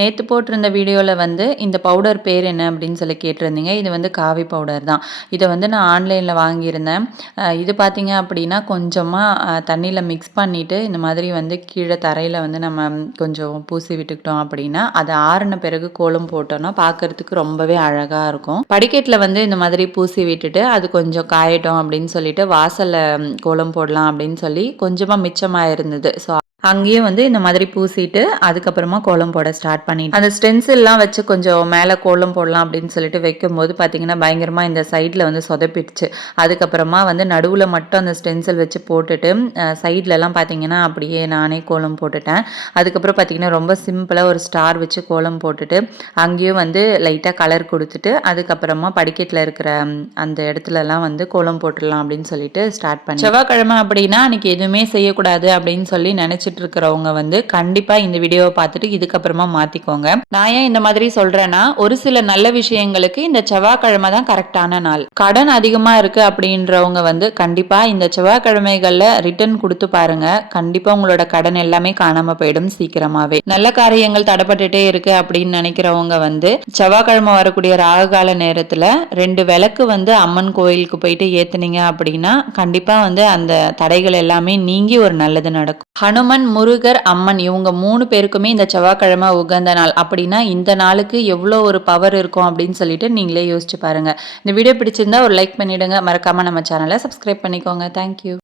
நேற்று போட்டிருந்த வீடியோவில் வந்து இந்த பவுடர் பேர் என்ன அப்படின்னு சொல்லி கேட்டிருந்தீங்க. இது வந்து காவி பவுடர் தான். இதை வந்து நான் ஆன்லைனில் வாங்கியிருந்தேன். இது பார்த்தீங்க அப்படின்னா கொஞ்சமாக தண்ணியில் மிக்ஸ் பண்ணிவிட்டு இந்த மாதிரி வந்து கீழே தரையில் வந்து நம்ம கொஞ்சம் பூசி விட்டுக்கிட்டோம் அப்படின்னா அது ஆறின பிறகு கோலம் போட்டோம்னா பார்க்கறதுக்கு ரொம்பவே அழகாக இருக்கும். படிக்கட்டில் வந்து இந்த மாதிரி பூசி விட்டுட்டு அது கொஞ்சம் காயட்டும் அப்படின்னு சொல்லிட்டு வாசலில் கோலம் போடலாம் அப்படின்னு சொல்லி கொஞ்சமாக மிச்சமாக இருந்தது. ஸோ அங்கேயும் வந்து இந்த மாதிரி பூசிட்டு அதுக்கப்புறமா கோலம் போட ஸ்டார்ட் பண்ணிட்டு அந்த ஸ்டென்சில்லாம் வச்சு கொஞ்சம் மேலே கோலம் போடலாம் அப்படின்னு சொல்லிட்டு வைக்கும்போது பார்த்தீங்கன்னா பயங்கரமாக இந்த சைடில் வந்து சொதப்பிடுச்சு. அதுக்கப்புறமா வந்து நடுவில் மட்டும் அந்த ஸ்டென்சில் வச்சு போட்டுட்டு சைட்லலாம் பார்த்தீங்கன்னா அப்படியே நானே கோலம் போட்டுட்டேன். அதுக்கப்புறம் பார்த்தீங்கன்னா ரொம்ப சிம்பிளாக ஒரு ஸ்டார் வச்சு கோலம் போட்டுட்டு அங்கேயும் வந்து லைட்டாக கலர் கொடுத்துட்டு அதுக்கப்புறமா படிக்கட்டில் இருக்கிற அந்த இடத்துலலாம் வந்து கோலம் போட்டுடலாம் அப்படின்னு சொல்லிட்டு ஸ்டார்ட் பண்ணி செவ்வாய்க்கிழமை அப்படின்னா அன்றைக்கி எதுவுமே செய்யக்கூடாது அப்படின்னு சொல்லி நினச்சி இருக்கிறவங்க வந்து கண்டிப்பா இந்த வீடியோவை பார்த்துட்டு இதுக்கப்புறமா மாத்திக்கோங்க. நான் ஏன் இந்த மாதிரி சொல்றேன்னா ஒரு சில நல்ல விஷயங்களுக்கு இந்த செவ்வாய்க்கிழமை தான் கரெக்டான நாள். கடன் அதிகமா இருக்கு அப்படின்றவங்க வந்து கண்டிப்பா இந்த செவ்வாய்க்கிழமைகள்ல ரிட்டர்ன் கொடுத்து பாருங்க. கண்டிப்பா உங்களோட கடன் எல்லாமே காணாம போயிடும் சீக்கிரமாவே. நல்ல காரியங்கள் தடைப்பட்டுட்டே இருக்கு அப்படின்னு நினைக்கிறவங்க வந்து செவ்வாய்க்கிழமை வரக்கூடிய ராகுகால நேரத்துல 2 விளக்கு வந்து அம்மன் கோயிலுக்கு போயிட்டு ஏத்துனீங்க அப்படின்னா கண்டிப்பா வந்து அந்த தடைகள் எல்லாமே நீங்கி ஒரு நல்லது நடக்கும். ஹனுமன், முருகர், அம்மன் இவங்க 3 பேருக்குமே இந்த செவ்வாய்க்கிழமை உகந்த நாள். அப்படின்னா இந்த நாளுக்கு எவ்வளோ ஒரு பவர் இருக்கும் அப்படின்னு சொல்லிட்டு நீங்களே யோசிச்சு பாருங்க. இந்த வீடியோ பிடிச்சிருந்தா ஒரு லைக் பண்ணிடுங்க. மறக்காம நம்ம சேனலை சப்ஸ்கிரைப் பண்ணிக்கோங்க. தேங்க்யூ.